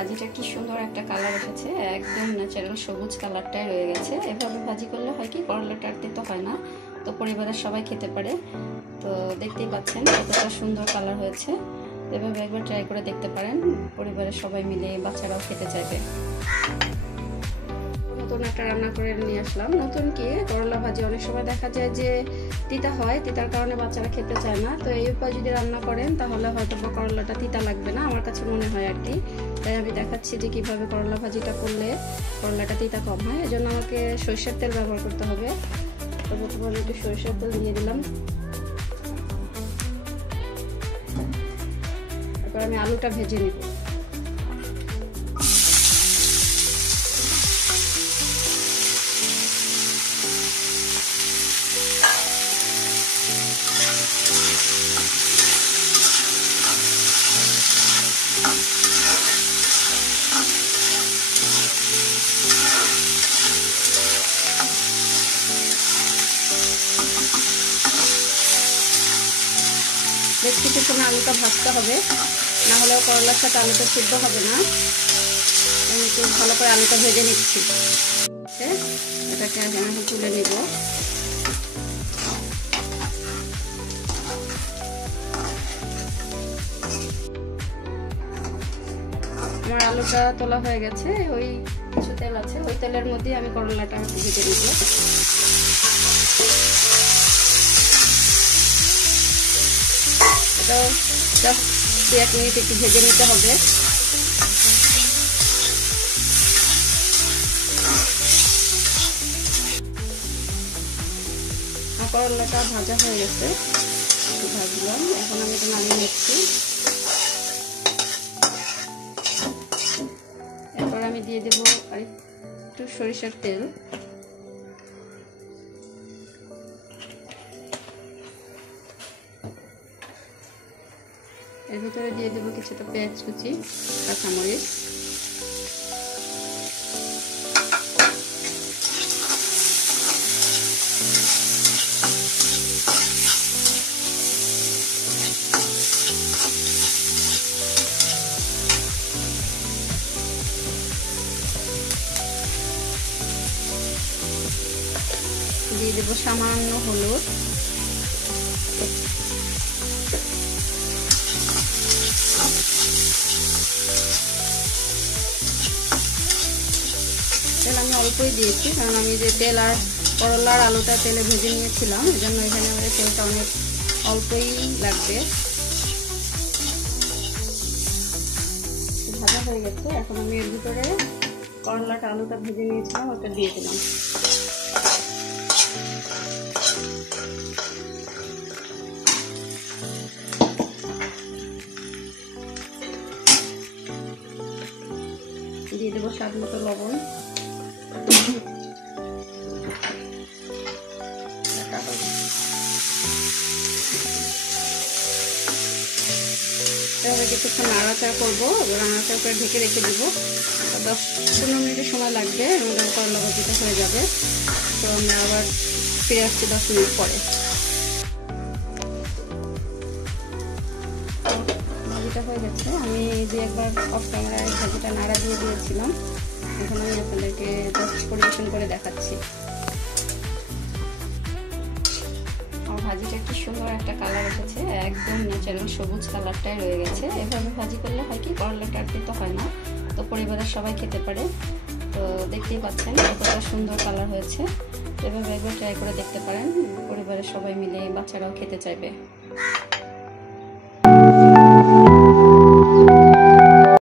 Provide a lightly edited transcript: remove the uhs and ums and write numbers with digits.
ভাজিটা কি সুন্দর একটা কালার এসেছে, একদম ন্যাচারাল সবুজ কালারটাই রয়ে গেছে। এভাবে ভাজি করলে হয় কি করলাটা আর তেতো হয় না, তো পরিবারের সবাই খেতে পারে। তো দেখতেই পাচ্ছেন কতটা সুন্দর কালার হয়েছে। এভাবে একবার ট্রাই করে দেখতে পারেন, পরিবারের সবাই মিলে বাচ্চারাও খেতে চাইবে। নতুন একটা রান্না করে নিয়ে আসলাম। নতুন কি, করলা ভাজি অনেক সময় দেখা যায় যে তিতা হয়, তিতার কারণে বাচ্চারা খেতে চায় না। তো এই উপায় যদি রান্না করেন তাহলে হয়তো বা করলাটা তিতা লাগবে না, আমার কাছে মনে হয় আর কি। তাই আমি দেখাচ্ছি যে কিভাবে করলা ভাজিটা করলে করলাটা তিতা কম হয়। এজন্য আমাকে সরিষার তেল ব্যবহার করতে হবে। তো প্রথমে একটু সরিষার তেল দিয়ে দিলাম। তারপর আমি আলুটা ভেজে নিব। বেশ কিছুক্ষণ আলুটা ভাজতে হবে, না হলে করলার সাথে আলুটা সিদ্ধ হবে না। আমি একটু ভালো করে আলুটা ভেজে নিচ্ছি। এটাকে এখন তুলে নিব। আমার আলুটা তোলা হয়ে গেছে, ওই কিছু তেল আছে, ওই তেলের মধ্যে আমি করলাটা ভেজে নিব। এটাও জাস্ট 2-1 মিনিট একটু ভেজে নিতে হবে। করলাটা ভাজা হয়ে গেছে, ভাজলাম। এখন আমি এটা নামিয়ে নিচ্ছি। এরপর আমি দিয়ে দেবো আর একটু সরিষার তেল। এর ভিতরে দিয়ে দেবো কিছুটা পেঁয়াজ কুচি, কাঁচামরিচ, দিয়ে দেবো সামান্য হলুদ, তেল আমি অল্পই দিয়েছি, কারণ আমি যে তেল আর করলার আলুটা তেলে ভেজে নিয়েছিলাম, এই জন্য এখানে আমাদের তেলটা অনেক অল্পই লাগবে। ভাজা হয়ে গেছে, এখন আমি এর ভিতরে করলাটা আলুটা ভেজে নিয়েছিলাম ওটা দিয়ে দিলাম। দিয়ে দেবো স্বাদ মতো লবণ। এভাবে কিছুক্ষণ নাড়াচাড়া করবো, নাড়াচাড়া করে ঢেকে রেখে দেবো। 10-15 মিনিটের সময় লাগবে, এবং করলা ভাজিটা হয়ে যাবে। তো আমরা আবার ফিরে আসছি 10 মিনিট পরে। ভাজিটা হয়ে গেছে, আমি যে একবার অফ ক্যামেরায় ভাজিটা নাড়া দিয়ে দিয়েছিলাম। এখন আমি আপনাদেরকে জাস্ট পরিবেশন করে দেখাচ্ছি। আমার ভাজিটা কি সুন্দর একটা কালার এসেছে, একদম ন্যাচারাল সবুজ কালারটাই রয়ে গেছে। এভাবে ভাজি করলে হয় কি করলাটা আর তেতো হয় না, তো পরিবারের সবাই খেতে পারে। তো দেখতেই পাচ্ছেন কতটা সুন্দর কালার হয়েছে। এভাবে একবার ট্রাই করে দেখতে পারেন, পরিবারের সবাই মিলে বাচ্চারাও খেতে চাইবে।